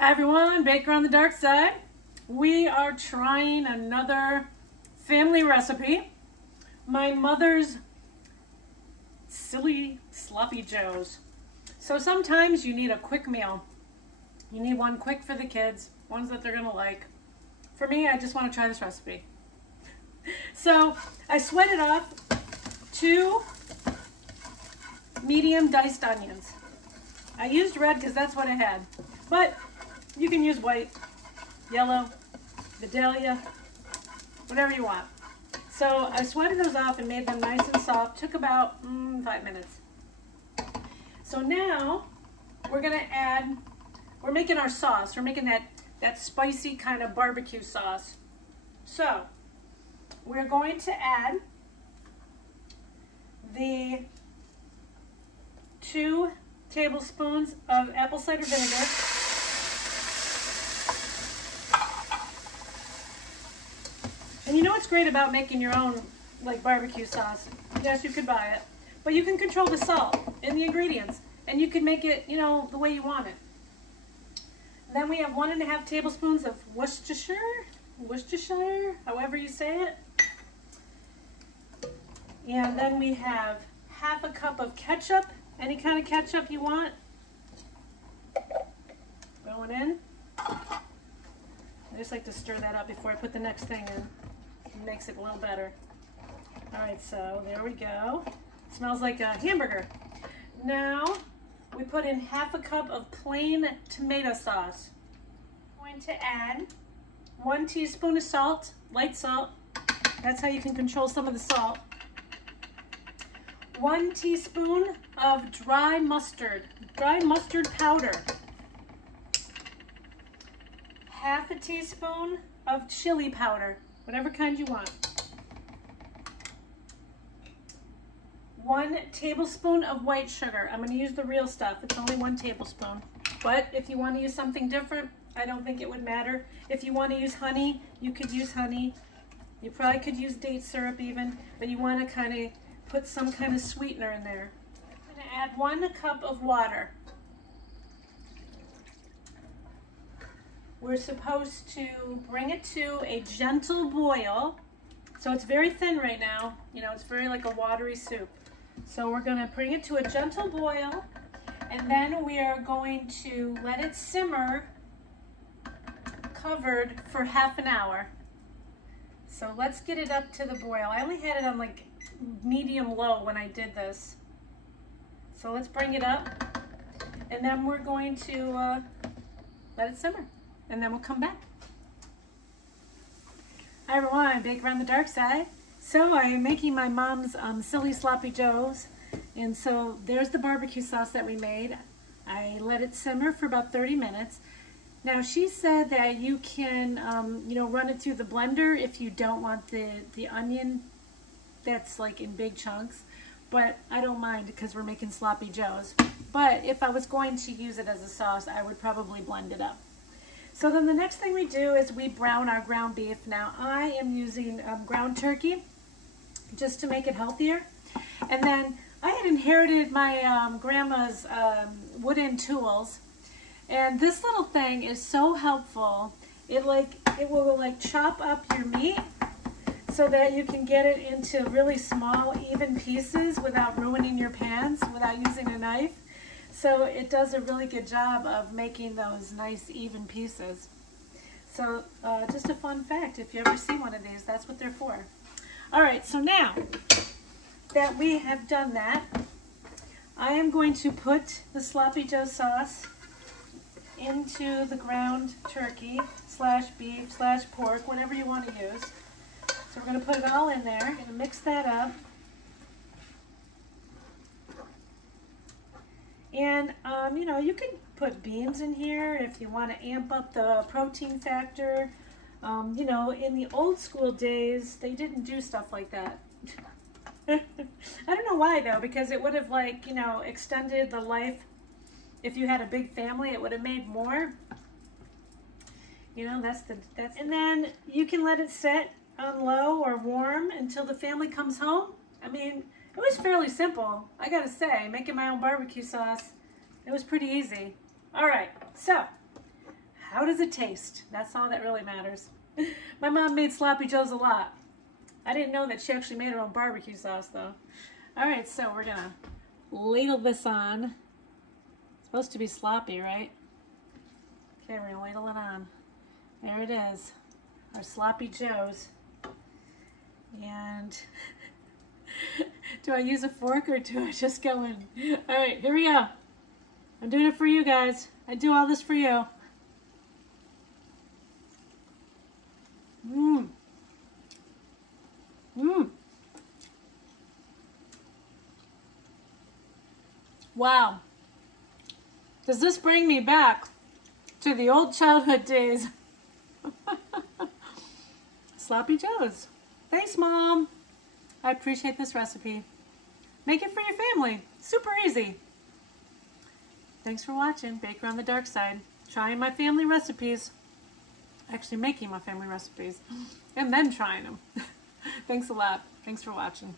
Hi everyone, Baker on the Dark Side. We are trying another family recipe. My mother's silly sloppy joes. So sometimes you need a quick meal. You need one quick for the kids, ones that they're gonna like. For me, I just want to try this recipe. So I sweated off 2 medium diced onions. I used red because that's what I had, but you can use white, yellow, Vidalia, whatever you want. So I sweated those off and made them nice and soft. Took about 5 minutes. So now we're making our sauce. We're making that spicy kind of barbecue sauce. So we're going to add the 2 tablespoons of apple cider vinegar. And you know what's great about making your own like barbecue sauce? Yes, you could buy it, but you can control the salt in the ingredients and you can make it, you know, the way you want it. Then we have 1½ tablespoons of Worcestershire, however you say it. And then we have 1/2 cup of ketchup, any kind of ketchup you want, going in. I just like to stir that up before I put the next thing in. It makes it a little better. All right, so there we go. It smells like a hamburger. Now we put in 1/2 cup of plain tomato sauce. I'm going to add 1 teaspoon of salt, light salt. That's how you can control some of the salt. 1 teaspoon of dry mustard powder. 1/2 teaspoon of chili powder, whatever kind you want. 1 tablespoon of white sugar. I'm going to use the real stuff. It's only 1 tablespoon. But if you want to use something different, I don't think it would matter. If you want to use honey, you could use honey. You probably could use date syrup even, but you want to kind of put some kind of sweetener in there. I'm going to add 1 cup of water. We're supposed to bring it to a gentle boil. So it's very thin right now. You know, it's very like a watery soup. So we're going to bring it to a gentle boil, and then we are going to let it simmer covered for 1/2 hour. So let's get it up to the boil. I only had it on like medium low when I did this. So let's bring it up, and then we're going to let it simmer, and then we'll come back. Hi everyone, I'm Baker on the Dark Side. So I am making my mom's silly sloppy joes, and so there's the barbecue sauce that we made. I let it simmer for about 30 minutes. Now she said that you can you know, run it through the blender if you don't want the onion that's like in big chunks, but I don't mind because we're making sloppy joes. But if I was going to use it as a sauce, I would probably blend it up. So then the next thing we do is we brown our ground beef. Now I am using ground turkey just to make it healthier. And then I had inherited my grandma's wooden tools, and this little thing is so helpful. It will like chop up your meat so that you can get it into really small, even pieces without ruining your pans, without using a knife. So it does a really good job of making those nice, even pieces. So just a fun fact, if you ever see one of these, that's what they're for. All right, so now that we have done that, I am going to put the sloppy joe sauce into the ground turkey / beef / pork, whatever you want to use. So we're going to put it all in there. Going to mix that up. And, you know, you can put beans in here if you want to amp up the protein factor. You know, in the old school days, they didn't do stuff like that. I don't know why, though, because it would have, like, you know, extended the life. If you had a big family, it would have made more. You know, and then you can let it sit on low or warm until the family comes home. I mean, it was fairly simple, I gotta say. Making my own barbecue sauce, it was pretty easy. All right, so How does it taste? That's all that really matters. My mom made sloppy joes a lot. I didn't know that she actually made her own barbecue sauce though. All right, so we're gonna ladle this on. It's supposed to be sloppy, right? Okay, we're gonna ladle it on. There it is, our sloppy joes. And do I use a fork or do I just go in? All right, here we go. I'm doing it for you guys. I do all this for you. Mmm. Mmm. Wow. Does this bring me back to the old childhood days? Sloppy joes. Thanks, Mom. I appreciate this recipe. Make it for your family. Super easy. Thanks for watching Baker on the Dark Side. Trying my family recipes. Actually making my family recipes. And then trying them. Thanks a lot. Thanks for watching.